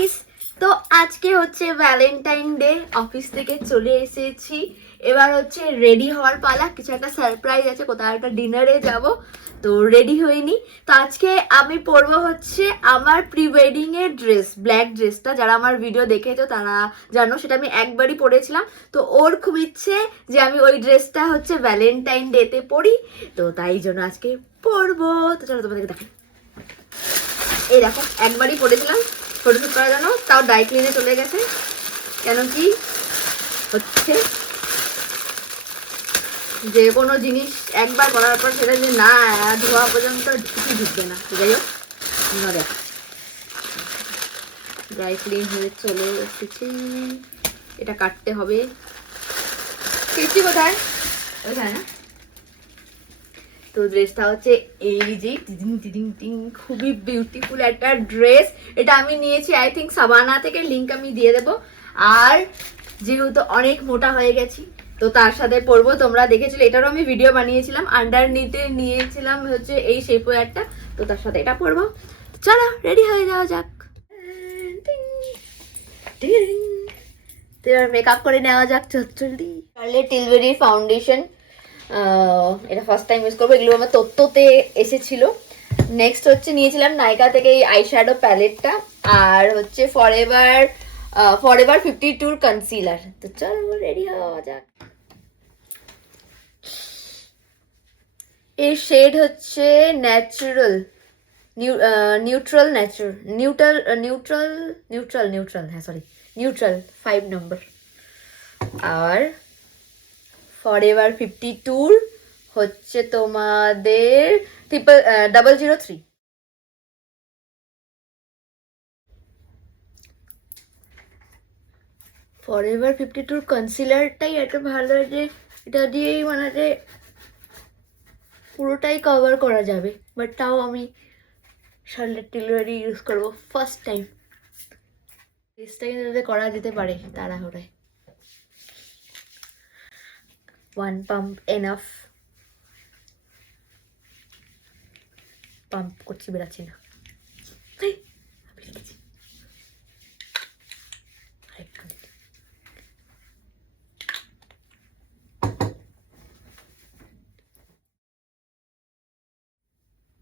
Guys, তো আজকে হচ্ছে ভ্যালেন্টাইন ডে। অফিস থেকে চলে এসেছি, এবার হচ্ছে রেডি হওয়ার পালা। কিছু একটা সারপ্রাইজ আছে, কোথাও একটা ডিনারে যাব, তো রেডি হইনি। তো আজকে আমি পরবো হচ্ছে আমার প্রি ওয়েডিং এর ড্রেস, ব্ল্যাক ড্রেসটা। যারা আমার ভিডিও দেখেছো তারা জানো, সেটা আমি একবারই পরেছিলাম। তো ওর খুব ইচ্ছে যে আমি ওই ড্রেসটা হচ্ছে ভ্যালেন্টাইন ডেতে পরি, তো তাই জন্য আজকে পরবো। তো চলো তোমাদেরকে দেখাই। এই দেখো, একবারই পরেছিলাম ফটোশুট করার জন্য, তাও ড্রাই ক্লিনে চলে গেছে। কেন কি হচ্ছে, যে কোনো জিনিস একবার করার পর সেটা যে না ধোয়া পর্যন্ত কিছু ঢুকবে না। যাই হোক, দেখো ড্রাই ক্লিন হয়ে চলে এসেছি। এটা কাটতে হবে। কেচি কোথায়? ওইখানে না। তো ড্রেসটা হচ্ছে এই যে খুবই বিউটিফুল একটা ড্রেস। এটা আমি নিয়েছি আই থিঙ্ক সাবানা থেকে, লিঙ্ক আমি দিয়ে দেবো। আর যেহেতু অনেক মোটা হয়ে গেছি, তো তার সাথে পরবো। তোমরা দেখেছিলে, এটারও আমি ভিডিও বানিয়েছিলাম। আন্ডার নিতে নিয়েছিলাম হচ্ছে এই শেপ ওয়্যারটা, তো তার সাথে এটা পরবো। চলো রেডি হয়ে যাওয়া যাক। তো এবার মেকআপ করে নেওয়া যাক জলদি। চার্লেট টিলবেরির ফাউন্ডেশন, এটা ফার্স্ট টাইম ইউজ করবো। এগুলো আমার তত্ত্বতে এসেছিল। নেক্সট হচ্ছে নিয়েছিলাম নাইকা থেকে এই আইশ্যাডো প্যালেটটা, আর হচ্ছে ফরএভার 52 কনসিলার। তো চলো রেডি হওয়া যাক। এর শেড হচ্ছে ন্যাচারাল নিউট্রাল হ্যাঁ সরি, নিউট্রাল 5 নম্বর। আর ফরএভার 52 হচ্ছে তোমাদের 003। ফরএভার 52 কনসিলারটাই এত ভালো যে এটা দিয়েই মানে যে পুরোটাই কভার করা যাবে, বাট তাও আমি শার্লেট টিলবেরি ইউজ করবো ফার্স্ট টাইম। ফেসটা কিন্তু করা যেতে পারে তাড়াহুড়ায়। 1 পাম্প এনাফ। পাম্প করছি, বেরাচ্ছি না।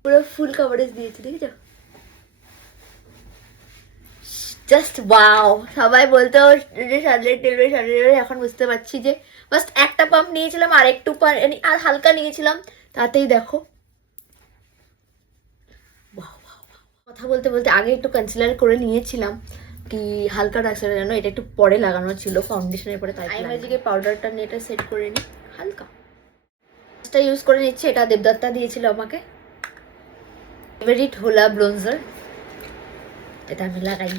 পুরো ফুল কভারেজ দিয়েছি, দেখেছো? Just wow. সবাই বলতো যে শার্লেট টিলবেরি, এখন বুঝতে পারছি যে ফার্স্ট একটা পাম্প নিয়েছিলাম, আর একটু আর হালকা নিয়েছিলাম, তাতেই দেখো। কথা বলতে বলতে আগে একটু কনসিলার করে নিয়েছিলাম, কি হালকা রাখছিল যেন, এটা একটু পরে লাগানো ছিল ফাউন্ডেশনের পরে, তাই ম্যাজিকের পাউডারটা নিয়ে এটা সেট করে নিই হালকা। এটা ইউজ করে নিচ্ছি, এটা দেবদত্তা দিয়েছিল আমাকে। ফেভারিট হোলা ব্রোঞ্জার, এটা আমি লাগাই,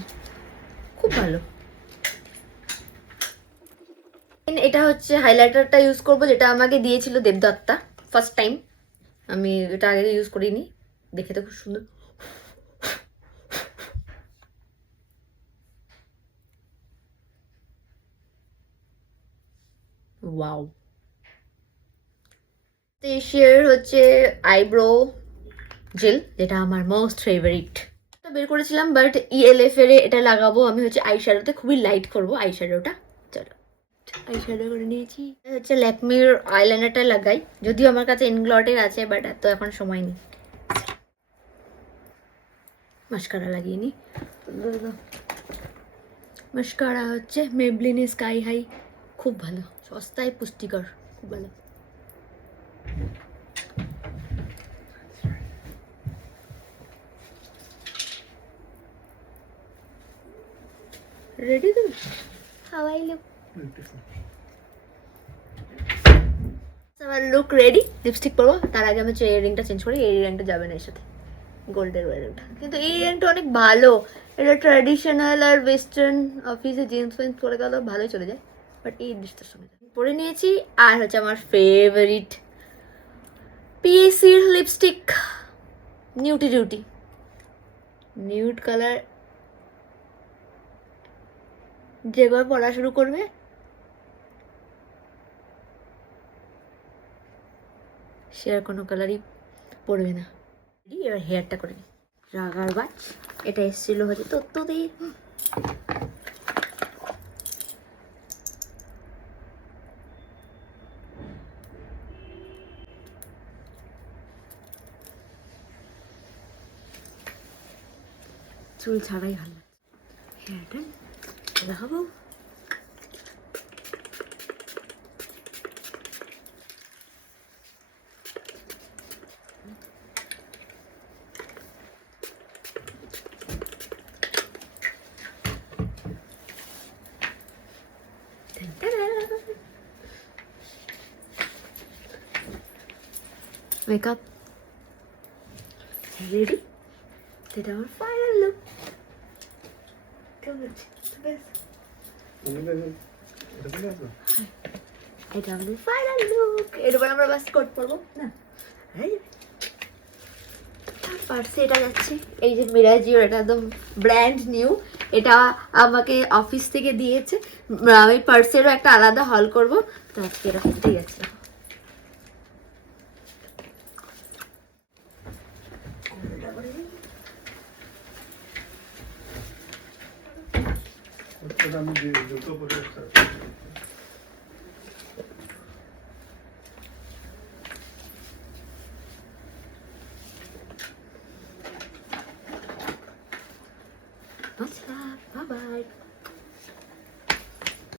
খুব ভালো। এটা হচ্ছে হাইলাইটারটা ইউজ করবো, যেটা আমাকে দিয়েছিল দেবদত্তা ফার্স্ট টাইম। আমি এটা আগে ইউজ করিনি, দেখে তো খুব সুন্দর। ওয়াও। শেয়ার হচ্ছে আইব্রো জেল, যেটা আমার মোস্ট ফেভারিট। বের করেছিলাম, বাট ইএলএফ এর এটা লাগাবো আমি হচ্ছে আইশ্যাডোতে, খুবই লাইট করবো আইশ্যাডোটা। চলো আইশ্যাডো করে নিয়েছি। হচ্ছে ল্যাকমির আইলাইনারটা লাগাই, যদিও আমার কাছে ইনগ্লটের আছে, বাট এত এখন সময় নেই। মাস্কারা লাগিয়ে নি। মাস্কারা হচ্ছে মেবলিন স্কাই হাই, খুব ভালো, সস্তায় পুষ্টিকর, খুব ভালো। রেডি তুমি? How I look? আমার লুক রেডি। লিপস্টিক পরবো, তার আগে আমি ইয়াররিংটা চেঞ্জ করি। এই ইয়াররিংটা যাবে না এর সাথে, গোল্ডের ইয়াররিংটা, কিন্তু এই ইয়াররিংটা অনেক ভালো। এটা ট্র্যাডিশনাল আর ওয়েস্টার্ন অফিসে জিন্স ফিন্স পরে গেল ভালোই চলে যায়, বাট এই জিনিসটার সঙ্গে পরে নিয়েছি। আর হচ্ছে আমার ফেভারিট পিএসির লিপস্টিক, নিউটি নিউড কালার। যেবার পড়া শুরু করবে সে আর কোনো কালারই পরবে না। এবার হেয়ারটা করে নিই। রাগার বাজ, এটা এসেছিল হচ্ছে তত্ত্ব দিয়ে, চুল ছাড়াই ভালো লাগছে। হেয়ারটা দেখাবো। Makeup ready. এটা আমার ফাইনাল লুক। কেমন হচ্ছে? এটা আমাদের ফাইনাল লুক। এরপর আমরা বাস কোট পরবো না। পার্সে এটা যাচ্ছে, এই যে মিরাজিওর, এটা একদম ব্র্যান্ড নিউ। এটা আমাকে অফিস থেকে দিয়েছে। আমি পার্সেরও একটা আলাদা হল করব, তো আজকে এটা ঠিক আছে। Bye bye.